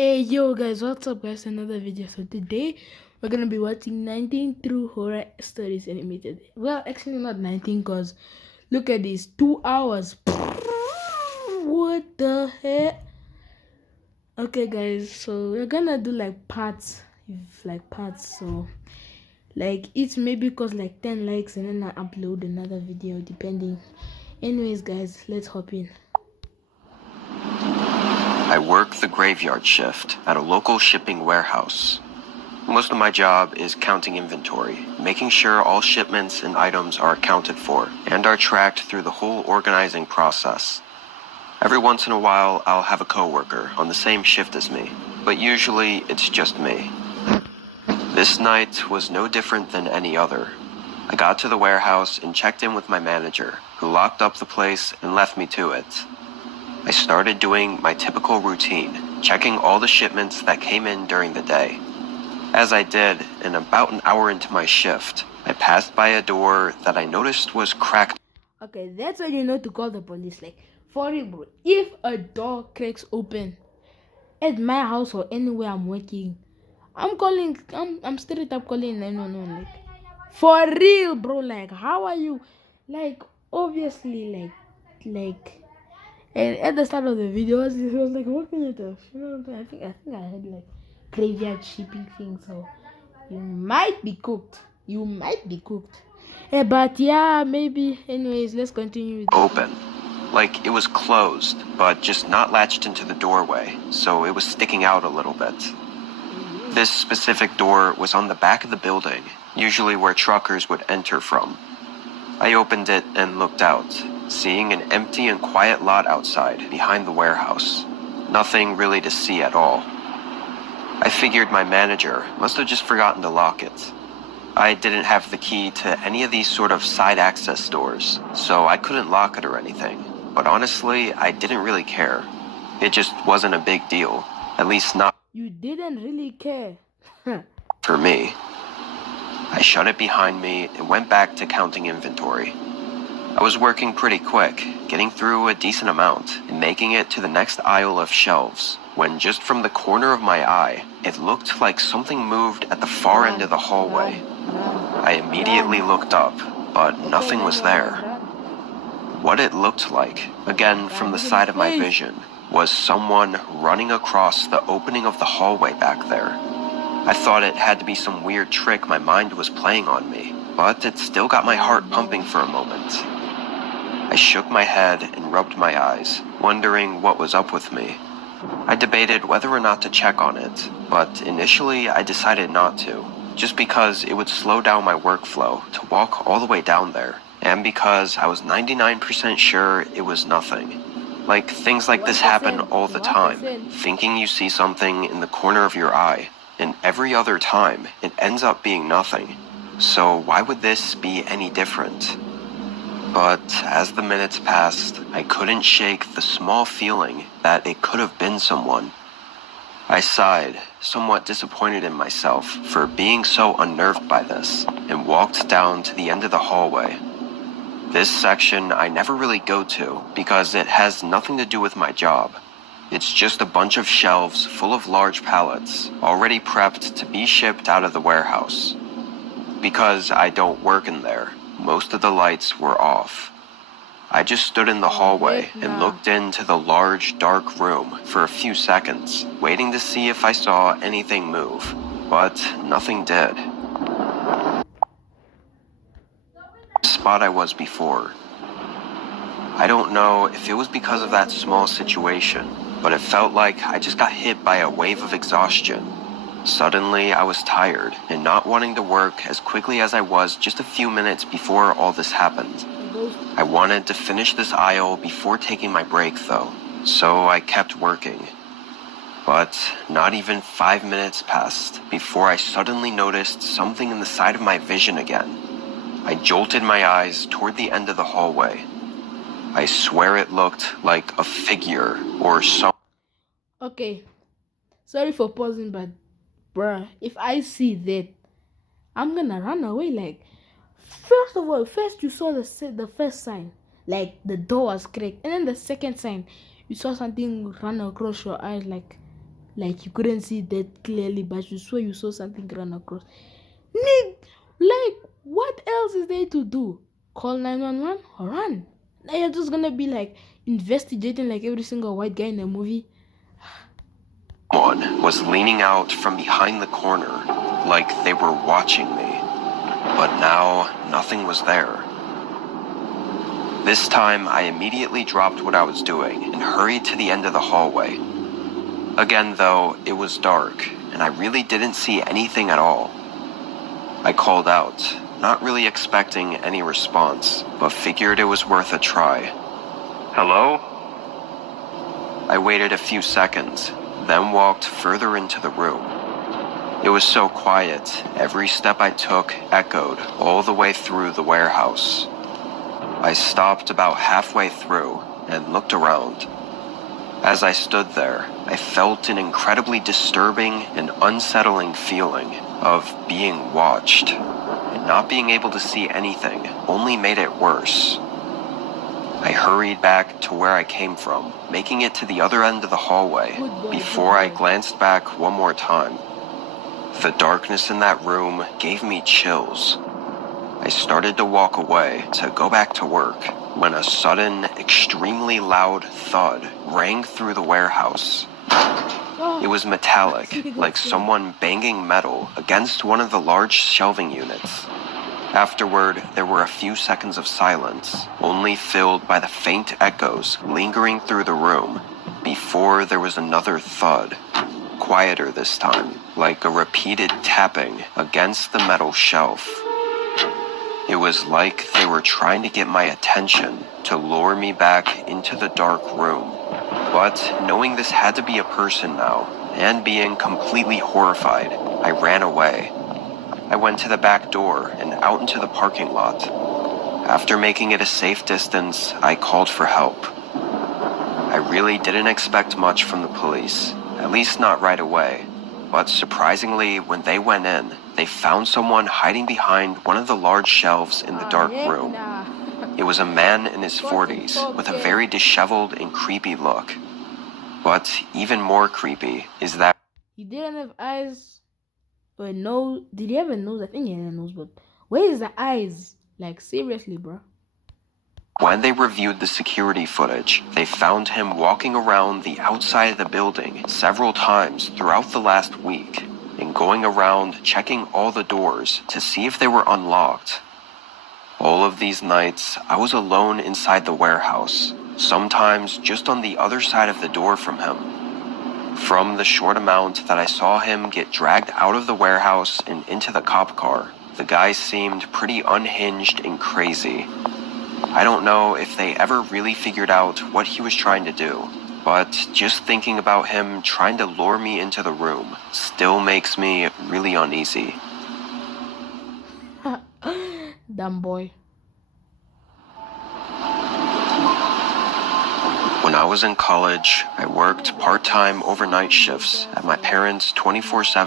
Hey yo guys, what's up guys? Another video. So today we're gonna be watching 19 True Horror Stories Animated. Well, actually not 19 cause look at this, 2 hours. What the heck? Okay guys, so we're gonna do like parts, so like each maybe cause like 10 likes and then I upload another video depending. Anyways guys, let's hop in. I work the graveyard shift at a local shipping warehouse. Most of my job is counting inventory, making sure all shipments and items are accounted for and are tracked through the whole organizing process. Every once in a while, I'll have a coworker on the same shift as me, but usually it's just me. This night was no different than any other. I got to the warehouse and checked in with my manager, who locked up the place and left me to it. I started doing my typical routine, checking all the shipments that came in during the day. As I did, and about an hour into my shift, I passed by a door that I noticed was cracked. Okay, that's when you know to call the police. Like, for real, bro. If a door cracks open at my house or anywhere I'm working, I'm straight up calling 911. Like, for real, bro. Like, how are you? Like, obviously, and at the start of the video, it was like working at a funeral. I think I had like graveyard shipping thing. So you might be cooked. You might be cooked. But yeah, maybe. Anyways, let's continue. Open. Like it was closed, but just not latched into the doorway, so it was sticking out a little bit. This specific door was on the back of the building, usually where truckers would enter from. I opened it and looked out, seeing an empty and quiet lot outside behind the warehouse. Nothing really to see at all. I figured my manager must have just forgotten to lock it. I didn't have the key to any of these sort of side access doors, so I couldn't lock it or anything. But honestly, I didn't really care. It just wasn't a big deal, at least not You didn't really care. for me. I shut it behind me and went back to counting inventory. I was working pretty quick, getting through a decent amount and making it to the next aisle of shelves, when just from the corner of my eye, it looked like something moved at the far end of the hallway. I immediately looked up, but nothing was there. What it looked like, again from the side of my vision, was someone running across the opening of the hallway back there. I thought it had to be some weird trick my mind was playing on me, but it still got my heart pumping for a moment. I shook my head and rubbed my eyes, wondering what was up with me. I debated whether or not to check on it, but initially I decided not to, just because it would slow down my workflow to walk all the way down there, and because I was 99% sure it was nothing. Like, things like this happen all the time, thinking you see something in the corner of your eye, and every other time it ends up being nothing. So why would this be any different? But as the minutes passed, I couldn't shake the small feeling that it could have been someone. I sighed, somewhat disappointed in myself for being so unnerved by this, and walked down to the end of the hallway. This section I never really go to because it has nothing to do with my job. It's just a bunch of shelves full of large pallets, already prepped to be shipped out of the warehouse. Because I don't work in there, most of the lights were off. I just stood in the hallway and looked into the large, dark room for a few seconds, waiting to see if I saw anything move, but nothing did. The spot I was before. I don't know if it was because of that small situation, but it felt like I just got hit by a wave of exhaustion. Suddenly, I was tired and not wanting to work as quickly as I was just a few minutes before all this happened. I wanted to finish this aisle before taking my break, though, so I kept working. But not even 5 minutes passed before I suddenly noticed something in the side of my vision again. I jolted my eyes toward the end of the hallway. I swear it looked like a figure or some. Okay, sorry for pausing, but bruh, if I see that, I'm gonna run away. Like, first of all, first you saw the first sign, like the door was cracked, and then the second sign, you saw something run across your eyes, like Like you couldn't see that clearly, but you saw something run across. Nick, like what else is there to do? Call 911 or run? Now you're just gonna be like investigating like every single white guy in the movie. Someone was leaning out from behind the corner, like they were watching me. But now, nothing was there. This time, I immediately dropped what I was doing and hurried to the end of the hallway. Again, though, it was dark, and I really didn't see anything at all. I called out, not really expecting any response, but figured it was worth a try. Hello? I waited a few seconds, then walked further into the room. It was so quiet, every step I took echoed all the way through the warehouse. I stopped about halfway through and looked around. As I stood there, I felt an incredibly disturbing and unsettling feeling of being watched, and not being able to see anything only made it worse. I hurried back to where I came from, making it to the other end of the hallway before I glanced back one more time. The darkness in that room gave me chills. I started to walk away to go back to work when a sudden, extremely loud thud rang through the warehouse. It was metallic, like someone banging metal against one of the large shelving units. Afterward, there were a few seconds of silence, only filled by the faint echoes lingering through the room, before there was another thud, quieter this time, like a repeated tapping against the metal shelf. It was like they were trying to get my attention to lure me back into the dark room. But knowing this had to be a person now, and being completely horrified, I ran away. I went to the back door and out into the parking lot. After making it a safe distance, I called for help. I really didn't expect much from the police, at least not right away. But surprisingly, when they went in, they found someone hiding behind one of the large shelves in the dark room. It was a man in his 40s with a very disheveled and creepy look. But even more creepy is that He didn't have eyes or a nose. Did he have a nose? I think he had a nose, but where is the eyes? Like seriously, bro. when they reviewed the security footage, they found him walking around the outside of the building several times throughout the last week, and going around checking all the doors to see if they were unlocked. All of these nights, I was alone inside the warehouse, sometimes just on the other side of the door from him. From the short amount that I saw him get dragged out of the warehouse and into the cop car, the guy seemed pretty unhinged and crazy. I don't know if they ever really figured out what he was trying to do, but just thinking about him trying to lure me into the room still makes me really uneasy. Dumb boy. When I was in college, I worked part-time overnight shifts at my parents' 24/7